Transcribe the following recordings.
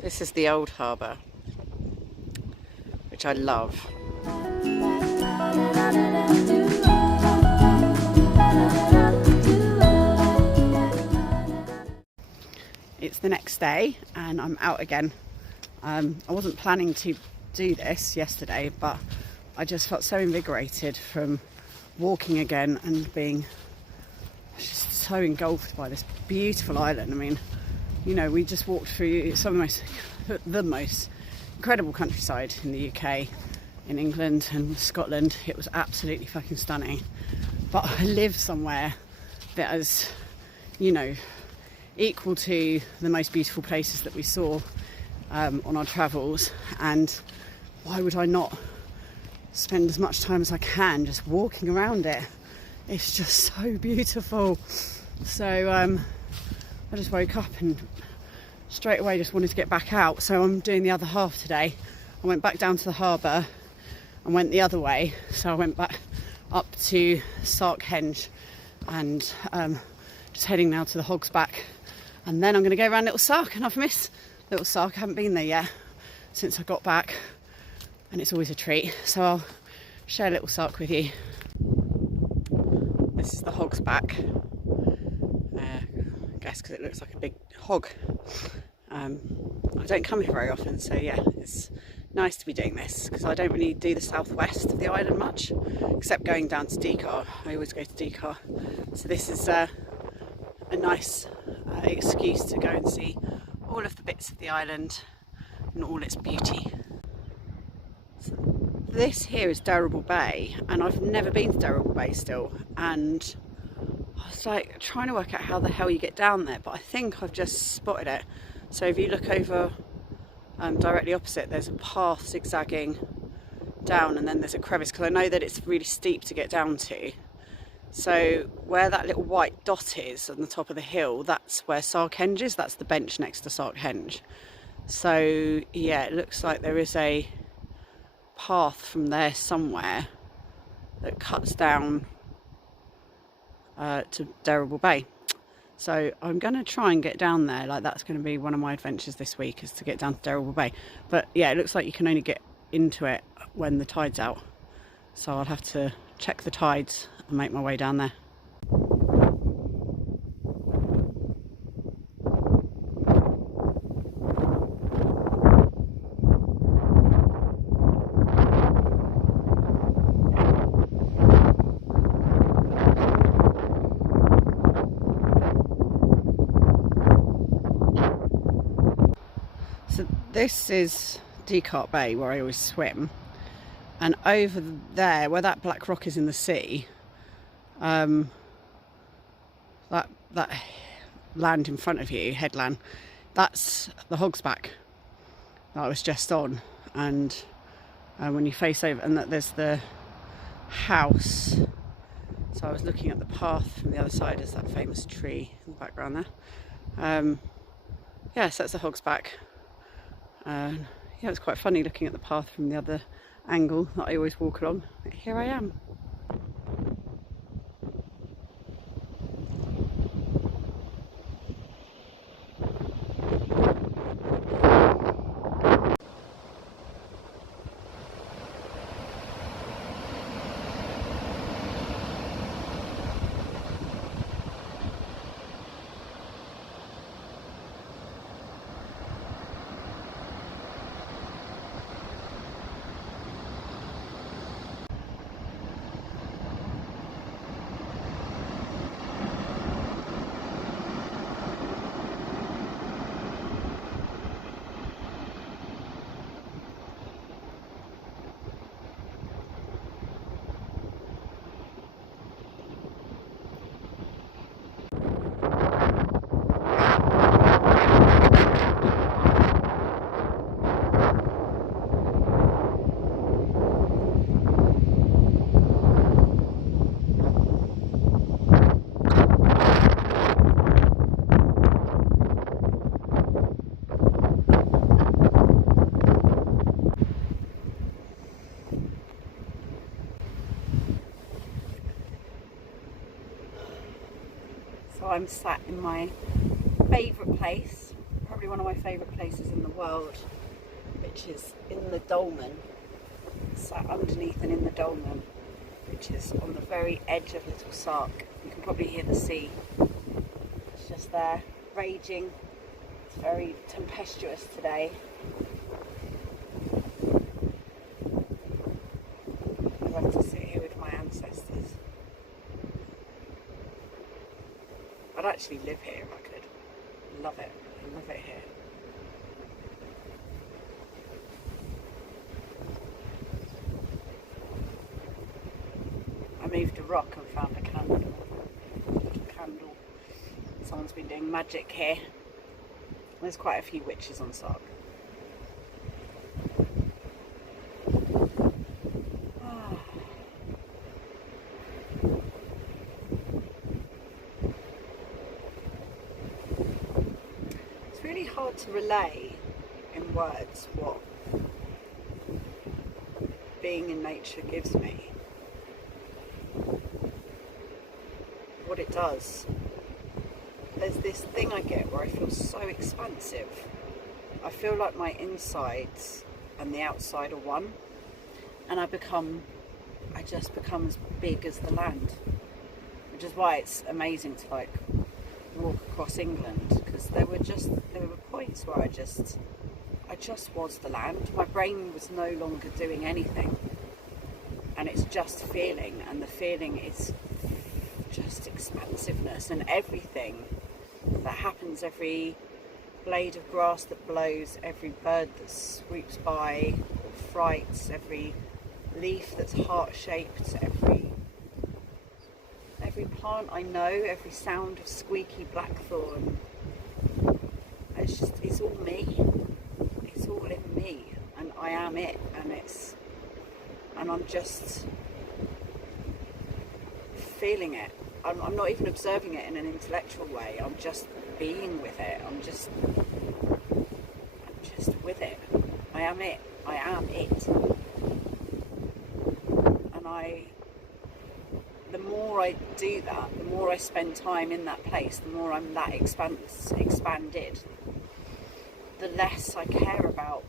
This is the old harbour, which I love. It's the next day and I'm out again. I wasn't planning to do this yesterday, but I just felt so invigorated from walking again and being just so engulfed by this beautiful island. I mean, you know, we just walked through some of the most incredible countryside in the UK, in England and Scotland. It was absolutely fucking stunning. But I live somewhere that is, you know, equal to the most beautiful places that we saw on our travels, and why would I not spend as much time as I can just walking around it? It's just so beautiful. So I just woke up and straight away just wanted to get back out, so I'm doing the other half today. I went back down to the harbour and went the other way, so I went back up to Sark and just heading now to the Hogs Back, and then I'm going to go around Little Sark, and I've missed Little Sark. I haven't been there yet since I got back, and it's always a treat, so I'll share Little Sark with you. This is the Hogs Back, I guess because it looks like a big hog. I don't come here very often, so yeah, it's nice to be doing this because I don't really do the southwest of the island much, except going down to Dekar. I always go to Dekar, so this is a nice excuse to go and see all of the bits of the island and all its beauty. So this here is Durable Bay, and I've never been to Durable Bay still, and I was like trying to work out how the hell you get down there, but I think I've just spotted it. So if you look over directly opposite, there's a path zigzagging down, and then there's a crevice, because I know that it's really steep to get down to. So where that little white dot is on the top of the hill, that's where Sark is. That's the bench next to Sark. So yeah, it looks like there is a path from there somewhere that cuts down to Durable Bay. So I'm going to try and get down there. Like, that's going to be one of my adventures this week, is to get down to Durable Bay. But yeah, it looks like you can only get into it when the tide's out. So I'll have to check the tides and make my way down there. So this is Dekar Bay, where I always swim, and over there where that black rock is in the sea, that land in front of you, headland, that's the Hogs Back that I was just on. And when you face over, and that there's the house, so I was looking at the path from the other side. Is that famous tree in the background there? Yeah, so that's the Hogs Back. Yeah, it's quite funny looking at the path from the other angle that I always walk along. Here I am. So I'm sat in my favourite place, probably probably one of my favourite places in the world, which is in the Dolmen, sat underneath and in the Dolmen, which is on the very edge of Little Sark. You can probably hear the sea. It's just there, raging. It's very tempestuous today. I love to sit here with my ancestors. I'd actually live here if I could. Love it. I love it here. I moved a rock and found a candle. A little candle. Someone's been doing magic here. There's quite a few witches on Sark. It's really hard to relay in words what being in nature gives me. What it does. There's this thing I get where I feel so expansive. I feel like my insides and the outside are one, and I just become as big as the land, which is why it's amazing to like walk across England, because there were points where I just was the land. My brain was no longer doing anything, and it's just feeling, and the feeling is just expansiveness, and everything that happens, every blade of grass that blows, every bird that sweeps by or frights, every leaf that's heart-shaped, every plant I know, every sound of squeaky blackthorn. It's all me. It's all in me, and I am it, and I'm just feeling it. I'm not even observing it in an intellectual way. I'm just being with it. I'm just with it. I am it. I am it. And the more I do that, the more I spend time in that place, the more I'm that expanded, the less I care about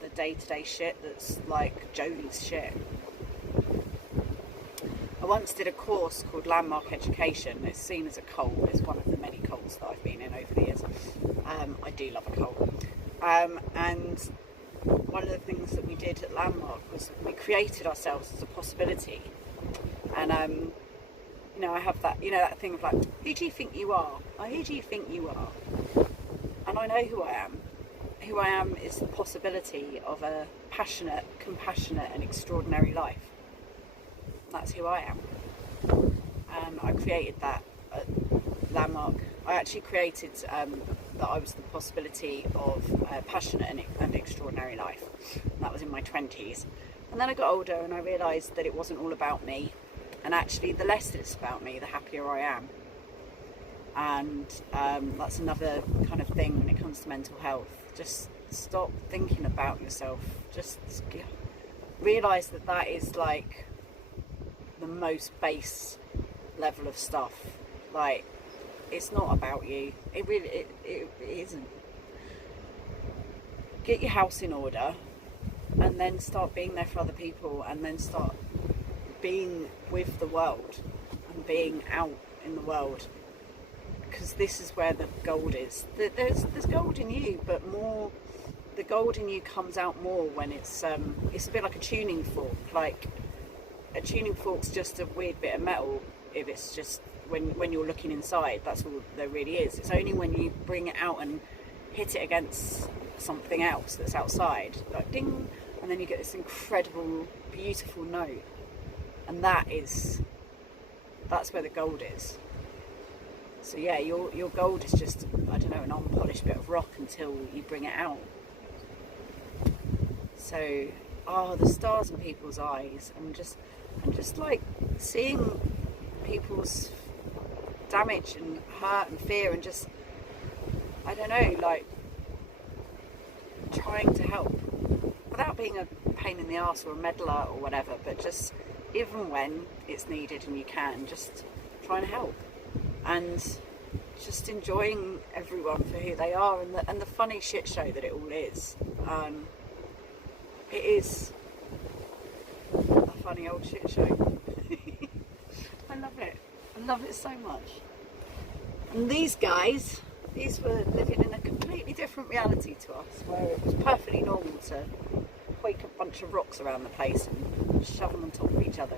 the day-to-day shit that's like Jodie's shit. I once did a course called Landmark Education. It's seen as a cult. It's one of the many cults that I've been in over the years. I do love a cult. And one of the things that we did at Landmark was we created ourselves as a possibility. And I have that, that thing of like, who do you think you are? Or who do you think you are? And I know who I am. Who I am is the possibility of a passionate, compassionate and extraordinary life. That's who I am. And I created that at Landmark. I actually created that I was the possibility of a passionate and extraordinary life. And that was in my 20s. And then I got older and I realised that it wasn't all about me. And actually, the less it's about me, the happier I am. And that's another kind of thing when it comes to mental health. Just stop thinking about yourself. Just realise that is like the most base level of stuff. Like, it's not about you. It really it isn't. Get your house in order, and then start being there for other people, and then start being with the world and being out in the world, because this is where the gold is. There's gold in you, but more, the gold in you comes out more when it's a bit like a tuning fork. Like, a tuning fork's just a weird bit of metal if it's just when you're looking inside. That's all there really is. It's only when you bring it out and hit it against something else that's outside, like ding, and then you get this incredible, beautiful note. And that's where the gold is. So yeah, your gold is just, I don't know, an unpolished bit of rock until you bring it out. So, the stars in people's eyes, and just like seeing people's damage and hurt and fear, and just, I don't know, like trying to help without being a pain in the arse or a meddler or whatever, but just even when it's needed and you can, just trying to help and just enjoying everyone for who they are, and the funny shit show that it all is. It is a funny old shit show. I love it. I love it so much. And these guys, these were living in a completely different reality to us, where it was perfectly normal to quake a bunch of rocks around the place and shove them on top of each other.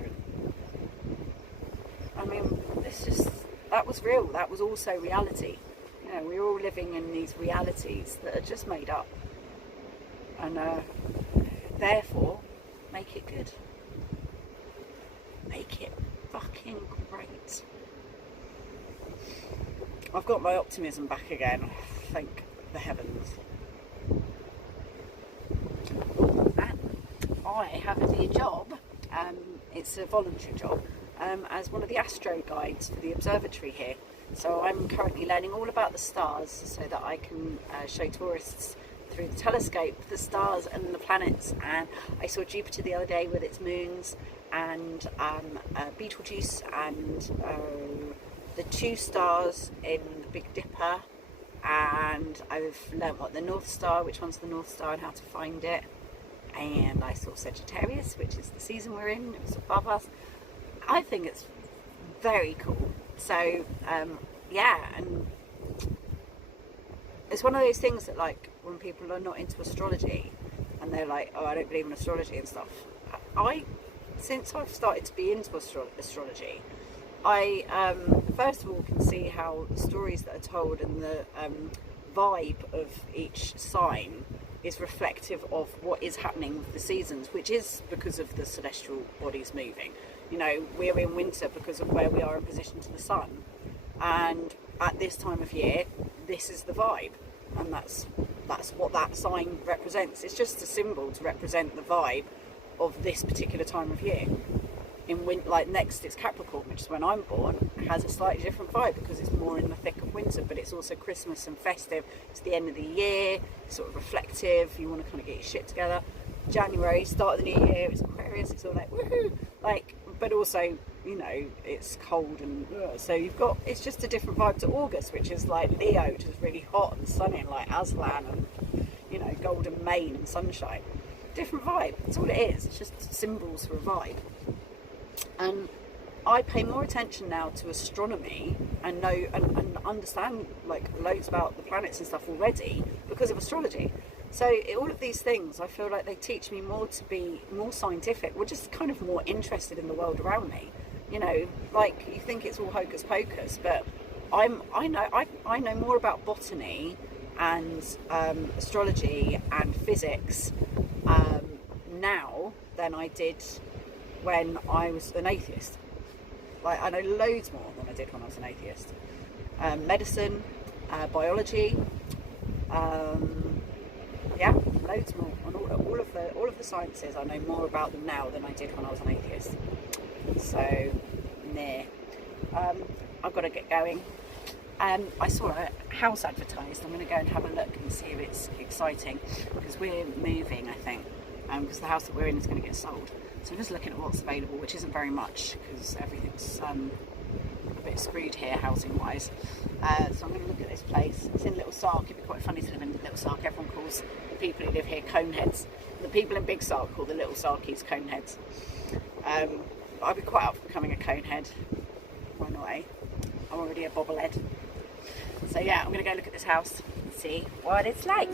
I mean, that was real. That was also reality. You know, we're all living in these realities that are just made up, and therefore make it good. Make it fucking great. I've got my optimism back again, thank the heavens. And I have a new job, it's a voluntary job, as one of the astro guides for the observatory here. So I'm currently learning all about the stars so that I can show tourists through the telescope the stars and the planets. And I saw Jupiter the other day with its moons, and Betelgeuse, and the 2 stars in the Big Dipper, and I've learnt what the North Star, which one's the North Star and how to find it. And I saw Sagittarius, which is the season we're in, it was above us. I think it's very cool. So yeah, and it's one of those things that, like, when people are not into astrology and they're like, oh, I don't believe in astrology and stuff, since I've started to be into astrology, I first of all can see how the stories that are told and the vibe of each sign is reflective of what is happening with the seasons, which is because of the celestial bodies moving. You know, we're in winter because of where we are in position to the sun, and at this time of year, this is the vibe, and that's what that sign represents. It's just a symbol to represent the vibe of this particular time of year. In winter, like next it's Capricorn, which is when I'm born, has a slightly different vibe because it's more in the thick of winter, but it's also Christmas and festive. It's the end of the year, it's sort of reflective, you want to kind of get your shit together. January, start of the new year, it's Aquarius, it's all like woohoo, like, but also, you know, it's cold and so you've got, it's just a different vibe to August, which is like Leo, which is really hot and sunny, and like Aslan and, you know, golden mane and sunshine. Different vibe, that's all it is. It's just symbols for a vibe. And I pay more attention now to astronomy and know and understand like loads about the planets and stuff already because of astrology. So all of these things, I feel like they teach me more to be more scientific. We're just kind of more interested in the world around me. You know, like you think it's all hocus pocus, but I know more about botany and astrology and physics now than I did when I was an atheist. Like, I know loads more than I did when I was an atheist. Medicine, biology, yeah, loads more. And all of the sciences, I know more about them now than I did when I was an atheist. So, nah. I've got to get going. I saw a house advertised. I'm going to go and have a look and see if it's exciting, because we're moving, I think, because the house that we're in is going to get sold. So I'm just looking at what's available, which isn't very much because everything's a bit screwed here housing wise. So I'm going to look at this place. It's in Little Sark. It'd be quite funny to live in Little Sark. Everyone calls the people who live here coneheads. The people in Big Sark call the Little Sarkies coneheads. I'd be quite up for becoming a conehead. Why not, eh? I'm already a bobblehead. So yeah, I'm going to go look at this house and see what it's like.